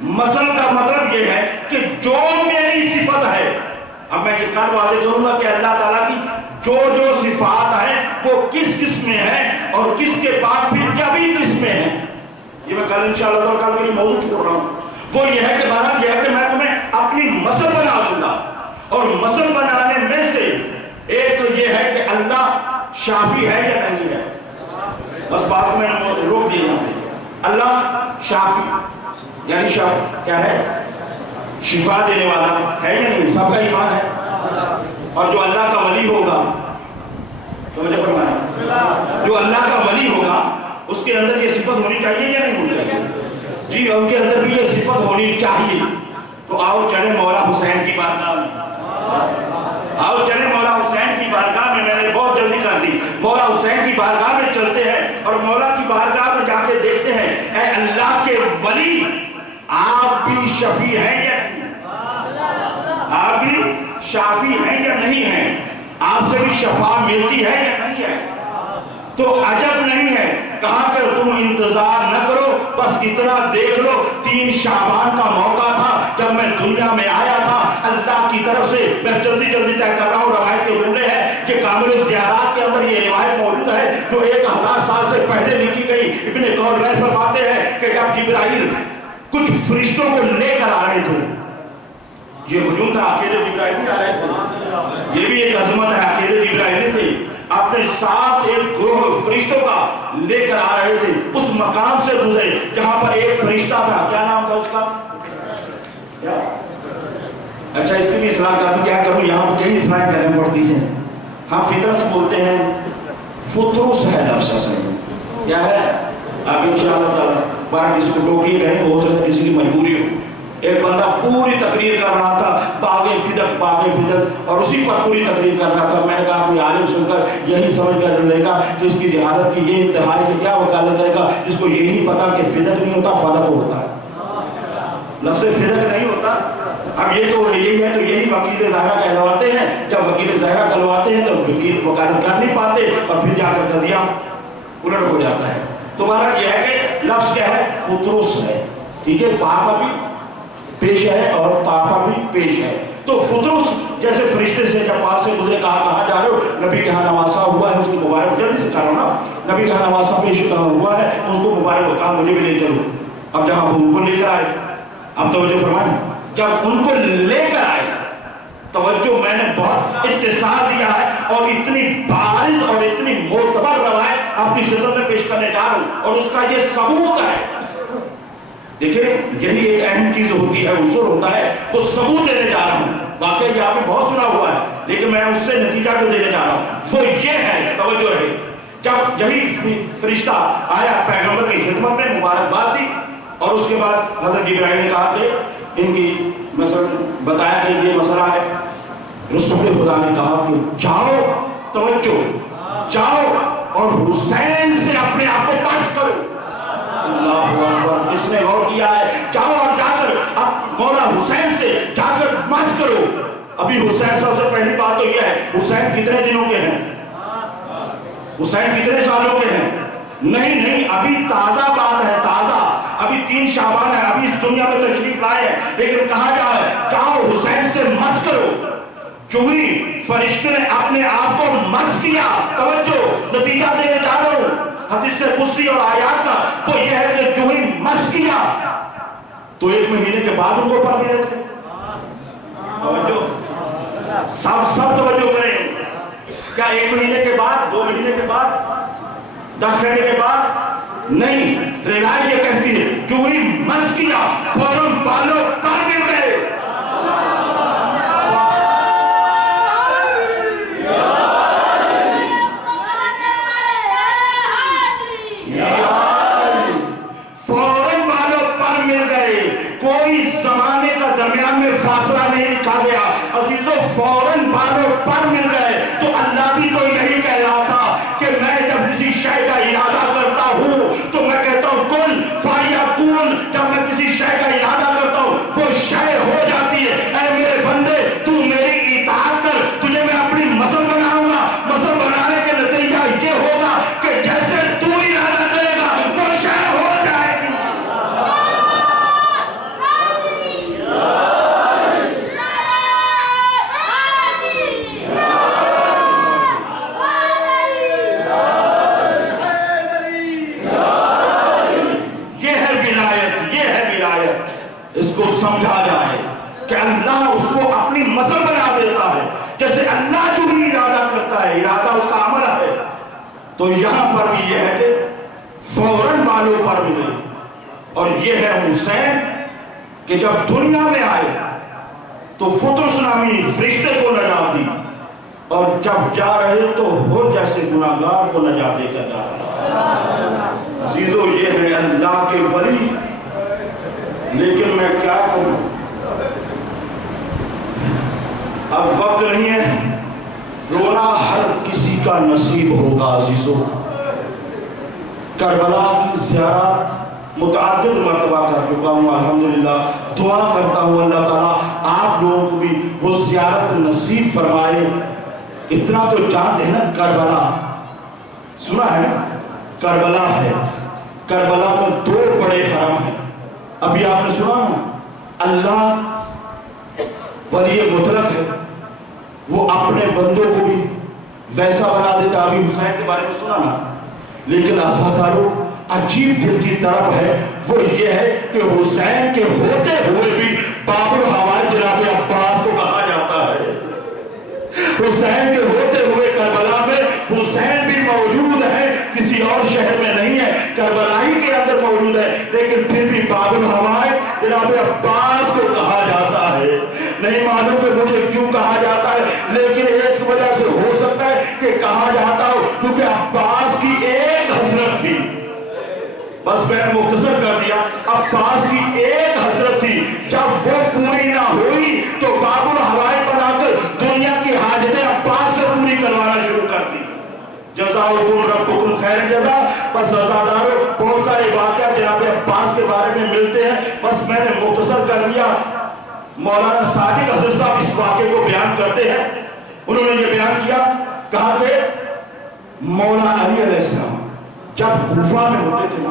مثل کا مطلب یہ ہے کہ جو میری صفت ہے، اب میں یہ کار واضح کروں گا کہ اللہ تعالیٰ کی جو صفات ہیں وہ کس کس میں ہے اور کس کے بعد پھر کیا بھی کس میں ہے. یہ میں کل انشاءاللہ تعالیٰ کل کے لیے موضوع چھوڑ رہا ہوں. وہ یہ ہے کہ بہرحال یہ ہے کہ میں تمہیں اپنی مثل بنا دوں گا، اور مثل بنانے میں سے ایک تو یہ ہے کہ اللہ شافی ہے یا نہیں ہے. بس بات میں روک دی یہاں سے. اللہ شافی یعنی کیا ہے؟ شفا دینے والا ہے یا نہیں؟ سب کا ایمان ہے. اور جو اللہ کا ولی ہوگا، تو مجھے فرمایا، جو اللہ کا ولی ہوگا اس کے اندر یہ صفت ہونی چاہیے یا نہیں ہونی چاہیے؟ جی ان کے اندر بھی یہ صفت ہونی چاہیے. تو آؤ چلیں مولا حسین کی بارگاہ میں، آؤ چلیں مولا حسین کی بارگاہ میں. میں نے بہت جلدی کر دی. مولا حسین کی بارگاہ میں چلتے ہیں اور مولا کی بارگاہ میں جا کے دیکھتے ہیں اے اللہ کے ولی، آپ بھی شفیع ہیں یا نہیں؟ آپ بھی شافی ہیں یا نہیں ہیں؟ آپ سے بھی شفا ملتی ہے یا نہیں ہے؟ تو عجب نہیں ہے. کہا کہ تم انتظار نہ کرو، بس اتنا دیکھ لو 3 شعبان کا موقع تھا جب میں دنیا میں آیا تھا. اللہ کی طرف سے میں جلدی طے کر رہا ہوں، روایت کے جملے ہیں کہ کامل زیارات کے اندر یہ روایت موجود ہے جو 1000 سال سے پہلے لکھی گئی. ابن قولین فرماتے ہیں کہ جب جبرائیل کچھ فرشتوں کو لے کر آ رہے تھے، یہ ہجوم تھا، اکیلے جبرائیل نہیں آ رہے تھے، یہ بھی ایک عظمت ہے، اکیلے جبرائیل نہیں تھے، اپنے ساتھ ایک گروہ فرشتوں کا لے کر آ رہے تھے. اس مقام سے گزرے جہاں پر ایک فرشتہ تھا. کیا نام تھا اس کا؟ اچھا اس کی بھی اصلاح کرتی، کیا کروں، یہاں پر کئی اصلاح کرنے پڑتی ہیں. ہم فطرس بولتے ہیں، فطرس ہے لفظ اصل کیا ہے؟ آپ انشاءاللہ تعالیٰ بار کسی کو ٹوکیے کہیں، ہو سکتا ہے کسی کی مجبوری ہو. ایک بندہ پوری تقریر کر رہا تھا باغ فدق، اور اسی پر پوری تقریر کر رہا تھا. میں نے کہا کوئی عالم سن کر یہی سمجھ کر لے گا کہ اس کی جہالت کی یہ انتہا ہے کہ کیا وکالت کرے گا جس کو یہی نہیں پتا کہ فدق نہیں ہوتا، فدق ہوتا ہے. لفظ فدق نہیں ہوتا. اب یہ تو یہی ہے، تو یہی وکیل ظاہرہ کہلواتے ہیں. جب وکیل ظاہرہ کہلواتے ہیں تو وکیل وکالت کر نہیں پاتے اور پھر جا کر قضیہ الٹ ہو جاتا ہے. تمہارا یہ ہے کہ لفظ کیا ہے؟ فطرس ہے. ٹھیک ہے، فاپا بھی پیش ہے اور پاپا بھی پیش ہے. تو فطرس جیسے فرشتے سے جب پاس سے گزرے، کہاں جا رہے ہو؟ نبی کے ہاں نواسا ہوا ہے، اس کی مبارک جلدی سے چلو نا. نبی کے ہاں نواسا پیش ہوا ہے، اس کو مبارک کہا مجھے بھی لے چلو. اب جہاں ان کو لے کر آئے، اب توجہ فرمائیں، جب ان کو لے کر آئے توجہ میں نے بہت اختصار دیا ہے اور اتنی بارز اور اتنی معتبر روایت آپ کی خدمت میں پیش کرنے جا رہا ہوں اور اس کا یہ ثبوت ہے. دیکھیں یہی ایک اہم چیز ہوتی ہے، عنصر ہوتا ہے، وہ ثبوت دینے جا رہا ہوں. واقعی یہ آپ نے بہت سنا ہوا ہے لیکن میں اس سے نتیجہ جو دینے جا رہا ہوں وہ یہ ہے، توجہ ہے. جب یہی فرشتہ آیا پیغمبر کی خدمت میں، مبارکباد دی اور اس کے بعد حضرت جبرائیل نے کہا کہ ان کی مثلا بتایا کہ یہ مسئلہ ہے. رسول خدا نے کہا کہ جاؤ، توجہ، جاؤ اور حسین سے اپنے آپ کو پاس کرو. اللہ اکبر، اس نے غور کیا ہے. جاؤ اور جا کر اب مولا حسین سے جا کر مس کرو. ابھی حسین سب سے پہلی بات تو یہ ہے، حسین کتنے دنوں کے ہیں؟ حسین کتنے سالوں کے ہیں؟ نہیں، ابھی تازہ بات ہے، تازہ. ابھی 3 شعبان ہے، ابھی اس دنیا میں تشریف لائے ہیں، لیکن کہا جائے جاؤ حسین سے مس کرو. جو ہی فرشتے نے اپنے آپ کو مس کیا، توجہ نتیجہ دینے جا رہا ہوں حدیث قدسی اور آیات کا، وہ یہ ہے کہ جو ہی مس کیا تو 1 مہینے کے بعد ان کو پا دے رہے تھے. توجہ سب توجہ کریں. کیا 1 مہینے کے بعد، 2 مہینے کے بعد، 10 گھنٹے کے بعد؟ نہیں، روایت یہ کہتی ہے جو ہی مس کیا فوراً بالوں کر گر گئے. فوراً بالوں پر مل گئے، کوئی زمانے کا درمیان میں فاصلہ نہیں رکھا گیا. عزیزوں فوراً بالوں پر مل گئے. تو اللہ بھی تو یہی کہہ رہا تھا کہ میں جب کسی شے کا ارادہ کرتا ہوں تو میں کہتا ہوں کن فیکون. جب میں کسی شے کا ارادہ کرتا ہوں وہ شے ہو جاتی ہے. اے میرے بندے تو میری اطاعت کر، تجھے میں اپنی مثل بناؤں گا. مثل بنانے کے نتیجہ یہ ہوگا کہ جیسے تو ارادہ کرے گا وہ شے ہو جائے گی. یہ ہے ولایت. اس کو سمجھا جائے کہ اللہ اس کو اپنی مثل بنا دیتا ہے. جیسے اللہ جو بھی ارادہ کرتا ہے ارادہ اس کا عمل ہے. تو یہاں پر بھی یہ ہے کہ فوراً بالوں پر ملے. اور یہ ہے حسین کہ جب دنیا میں آئے تو فطرس نامی فرشتے کو نجات دی اور جب جا رہے تو ہو جیسے گناہگار کو نجات دے کر جا رہا. عزیزو یہ ہے اللہ کے ولی. لیکن میں کیا کروں, اب وقت نہیں ہے. رونا ہر کسی کا نصیب ہوگا. عزیزو کربلا کی زیارت متعدد مرتبہ کر چکا ہوں. الحمدللہ دعا کرتا ہوں اللہ تعالیٰ آپ لوگوں کو بھی وہ زیارت نصیب فرمائے. اتنا تو جانتے ہیں نا کربلا سنا ہے نا, کربلا ہے. کربلا میں 2 بڑے حرم ہیں. ابھی آپ نے سنا نا اللہ ولی مطلق ہے, وہ اپنے بندوں کو بھی ویسا بنا دیتا. ابھی حسین کے بارے میں سنا نا. لیکن آزادارو عجیب دل کی طرف ہے وہ یہ ہے کہ حسین کے ہوتے ہوئے بھی باب الحوائج جناب عباس کو کہا جاتا ہے. حسین کے ہوتے ہوئے کربلا میں حسین بھی موجود ہے, کسی اور شہر میں نہیں ہے, کربلائی کے اندر موجود ہے. لیکن پھر بھی باب الحوائج جناب عباس کو کہا جاتا ہے. نہیں معلوم کہ مجھے کیوں کہا جاتا ہے, لیکن ایک وجہ سے ہو سکتا ہے کہ کہا جاتا ہو کیونکہ عباس کی ایک حسرت تھی. بس میں نے مختصر کر دیا. عباس کی ایک حسرت تھی, جب وہ پوری نہ ہوئی تو باب الحوائج بنا کر دنیا کی حاجتیں عباس سے پوری کروانا شروع کر دی. جزاؤکم ربکم خیر جزا. بس عزادارو بہت سارے واقعات جناب عباس کے بارے میں ملتے ہیں, بس میں نے مختصر کر دیا. مولانا صادق حضرت صاحب اس واقعے کو بیان کرتے ہیں. انہوں نے یہ بیان کیا, کہا کہ مولا علی علیہ السلام جب کوفہ میں ہوتے تھے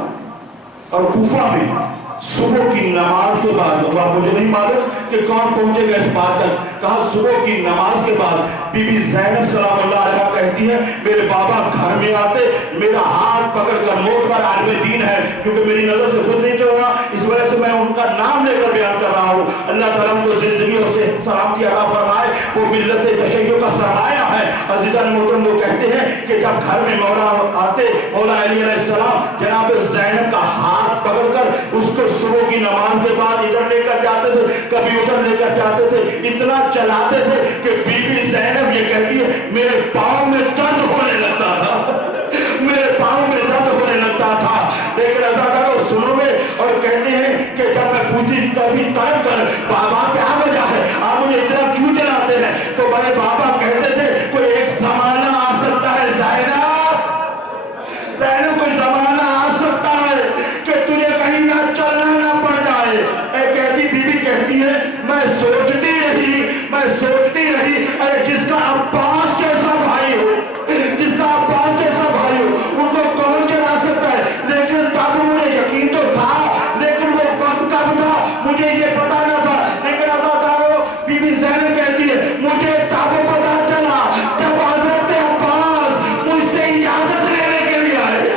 اور کوفہ میں صبح کی نماز کے بعد, مجھے نہیں معلوم کہ کون پہنچے گا اس بات تک, کہا صبح کی نماز کے بعد بی بی زینب سلام اللہ علیہ کہتی ہے میرے بابا گھر میں آتے, میرا ہاتھ پکڑ کر موت پر عالم دین ہے, کیونکہ میری نظر سے خود نہیں چل رہا, اس وجہ سے میں ان کا نام لے کر بیان کر رہا ہوں. اللہ تعالیٰ کو زندگی اور سے سلامتی عطا فرمائے, وہ ملت تشیع کا سرمایہ ہے. عزیزان محترم وہ کہتے ہیں کہ جب گھر میں مولا آتے, مولا علی علیہ السلام جناب زینب کا ہاتھ پکڑ کر اس کو صبح کی نماز کے بعد ادھر لے کر جاتے تھے, کبھی ادھر لے کر جاتے تھے. اتنا چلاتے تھے کہ بی بی زینب یہ کہتی ہے میرے پاؤں میں درد ہونے لگتا تھا, میرے پاؤں میں درد ہونے لگتا تھا. لیکن عزادارو سنو گے اور کہتے ہیں کہ جب میں پوچھتی کبھی طلب کر بابا کیا وجہ ہے, آپ مجھے اتنا کیوں چلاتے ہیں, تو بڑے بابا کہتے تھے کوئی ایک زمانہ آ سکتا ہے زینب, زینب کوئی زمانہ آ سکتا ہے کہ تجھے کہیں نہ چلنا نہ پڑ جائے. کہتی بی بی کہتی ہے میں سوچتی رہی ارے جس کا عباس جیسا بھائی ہو, جس کا عباس جیسا بھائی ہو ان کو کون چلا سکتا ہے. لیکن تب مجھے یقین تو تھا, لیکن وہ وقت کب تھا مجھے یہ پتا نہ تھا. لیکن عزادارو بی بی زینب کہتی ہے مجھے تب پتا چلا جب حضرت عباس مجھ سے اجازت لینے کے لیے آئے,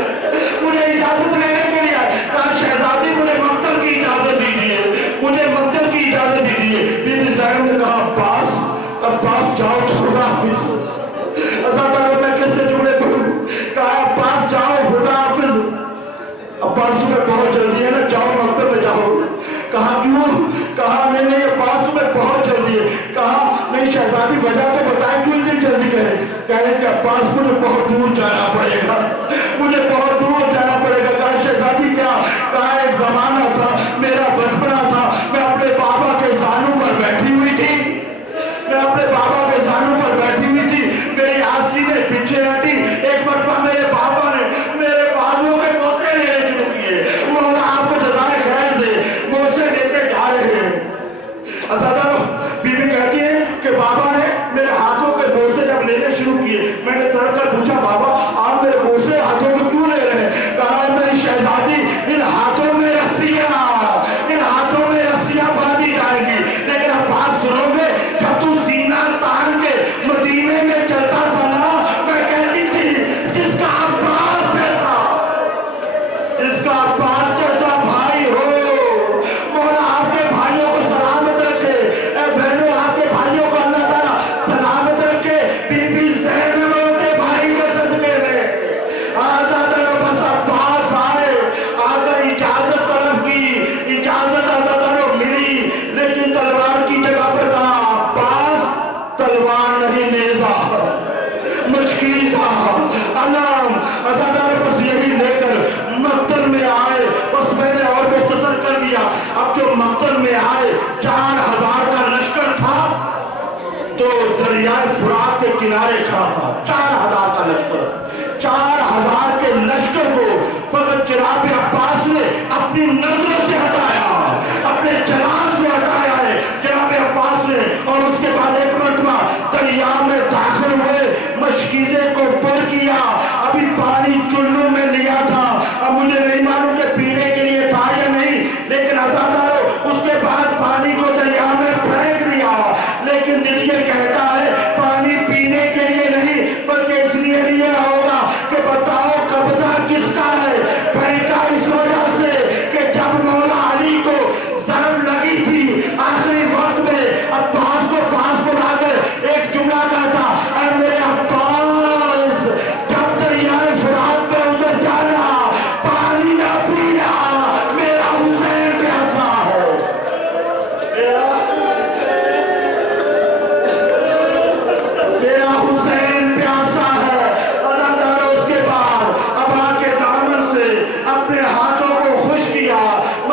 مجھے اجازت لینے کے لیے آئے. کہا شہزادی مجھے مقتل کی اجازت دیجیے, مجھے مقتل کی اجازت دیجیے. بی بی زینب نے کہا عباس جاؤ خدا حافظ. عزادارو میں کس سے جڑے پڑھوں, کہا عباس جاؤ خدا حافظ. عباس تمہیں بہت جلدی ہے نا, جاؤ مقتل میں جاؤ. کہا کیوں, کہا نہیں عباس تمہیں بہت جلدی ہے. کہا نہیں شہزادی وجہ تو بتائیں کیوں اتنی جلدی کہنے کہ عباس مجھے بہت دور جانا پڑے گا, مجھے بہت دور جانا پڑے گا. کہا شہزادی کیا, کہا ایک زمانہ تھا میرا بچپنا تھا, میں اپنے بابا کے زانوں پر بیٹھی ہوئی تھی, میں اپنے بابا کے زانوں پر بیٹھی ہوئی تھی, میری آستی میں پیچھے ہٹی, ایک مرتبہ میرے بابا نے میرے بازوؤں کے بوسے لینے شروع کیے. وہ آپ کو جزائے خیر دے, بوسے لے کے جا رہے ہیں. عزادارو بی بی کہتی ہے کہ بابا نے میرے ہاتھوں کے بوسے جب لینے شروع کیے, میں نے تڑ کر پوچھا بابا آپ میرے بوسے ہاتھوں کو کیوں لے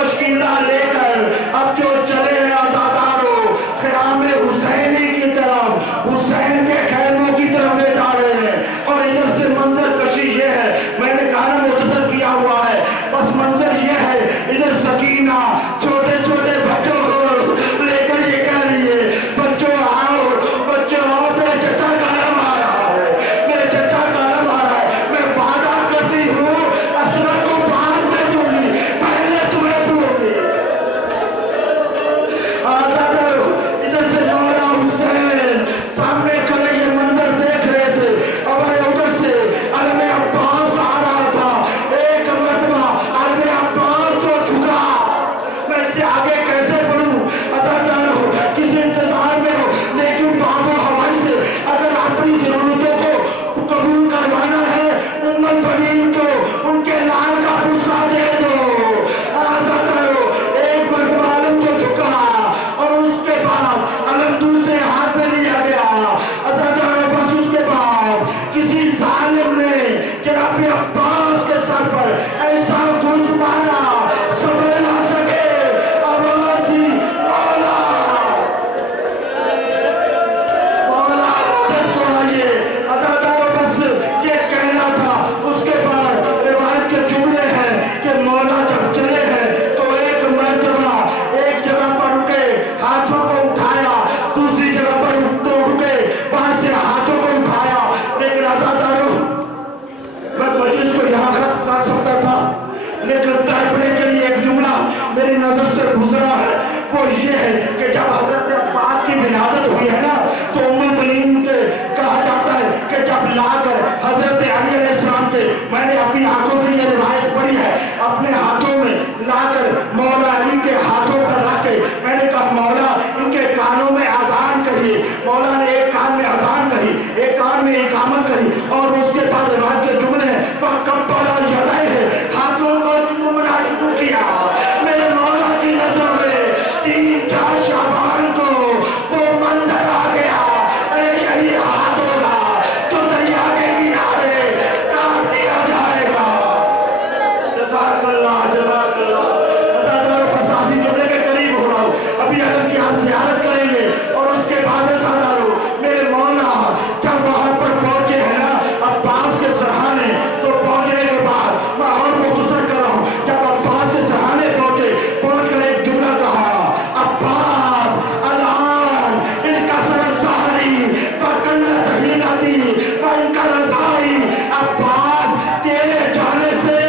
مشکیزہ لے کر اب جو چلے ہیں آزاداروں خیام حسینی کی طرف، حسین کے خیموں کی طرف لے جا رہے ہیں۔ اور ادھر سے منظر کشی یہ ہے، میں نے کہا نا مختصر کیا ہوا ہے، بس منظر یہ ہے، ادھر سکینہ چھوٹے چھوٹے بچوں کو لے کر یہ کہہ رہی ہے بچوں آؤ، بچوں آؤ، میرے چچا کا علم آ رہا ہے، میرے چچا کا علم آ رہا ہے، میں وعدہ کرتی ہوں اسرا کو بعد میں دوں گی، پہلے تمہیں دوں گی۔ آزادو ادھر سے مولا حسین سامنے کھڑے یہ منظر دیکھ رہے تھے، اور ادھر سے علم عباس آ رہا تھا۔ ایک مرتبہ علم عباس جو جھکا، میں اس سے آگے کیسے بڑھوں؟ آزادو کسی انتظار میں ہو، لیکن باب و ہوائی سے اگر اپنی ضرورتوں کو قبول کروانا ہے، ام البنین کو ان کے لال کا غصہ دے دو۔ آزادو ایک مرتبہ علم جو جھکا اور اس کے بعد علم دوسرے ہاتھ میں لیا گیا۔ آزادو بس اس کے بعد کسی ظالم نے جناب عباس کے سر پر ایسا گھس مارا سمجھ نہ سکے، آواز دی مولا مولا مدد کو آئیے۔ آزادو بس یہ کہنا تھا۔ اس کے بعد روایت کے جملے ہیں کہ مولا جب چلے ہیں تو ایک مرتبہ ایک جگہ پر رکے، ہاتھوں کو اٹھایا، دوسری جگہ پر رکے، وہاں سے ہاتھوں کو اٹھایا، لیکن آزادو میں مجلس کو یہاں ختم کر سکتا تھا، لیکن تڑپنے کے لیے ایک جملہ میری نظر سے گزرا ہے، وہ یہ ہے کہ جب حضرت عباس کی ولادت ہوئی ہے نا تو ام البنین کے کہا جاتا ہے کہ جب لا کر حضرت علی علیہ السلام کے، میں نے اپنی آنکھوں سے یہ روایت پڑھی ہے، اپنے ہاتھوں میں لا کر مولا علی کے ہاتھوں پر رکھ کے میں نے کہا مولا ان کے کانوں میں اذان کہیے۔ مولا نے ایک کان میں اذان کہی، ایک کان میں اقامت کہی، اور اس کے بعد روایت کے جملے ہیں فَكَبَّرَ يَدَيْهِ، ہاتھوں کو گمراہ شروع کیا۔ میرے مولا کی نظر میں 3-4 شعبان کو وہ منظر آ گیا، ایک یہی ہاتھ ہوگا تو دریا کے کنارے کاٹ دیا جائے گا۔ جزاک اللہ، جزاک اللہ۔ آزادو بس آخری جملے کے قریب ہو رہا ہوں، ابھی علم کی آپ زیارت کریں گے اور اس کے بعد آزادو میرے مولا جب وہاں پر پہنچے ہیں نا عباس کے سرحانے، تو پہنچنے کے بعد میں اور مختصر کر رہا ہوں، جب عباس کے سرحانے پہنچے، پہنچ کر ایک جملہ کہا عباس الان ان کا سر سہری فقلت حینتی فان کا رضائی، عباس تیرے جانے سے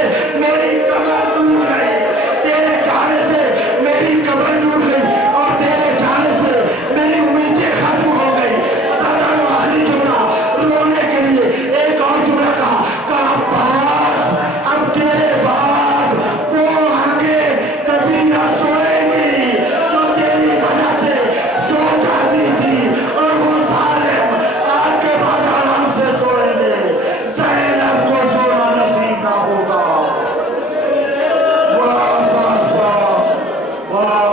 میری قبر دور گئی، تیرے جانے سے میری قبر دور گئی، اور تیرے جانے سے میری امیدیں ختم ہو گئی۔ آزادو آخری جملہ رونے کے لیے ایک اور جملہ کہا کہ عباس اب تیرے بعد وہ آنکھیں کبھی نہ سوئیں گی جو تیری وجہ سے سو جاتی تھی، اور وہ ظالم آج کے بعد آرام سے سوئیں گے، زینب کو سونا نصیب نہ ہوگا۔ واہ واہ واہ واہ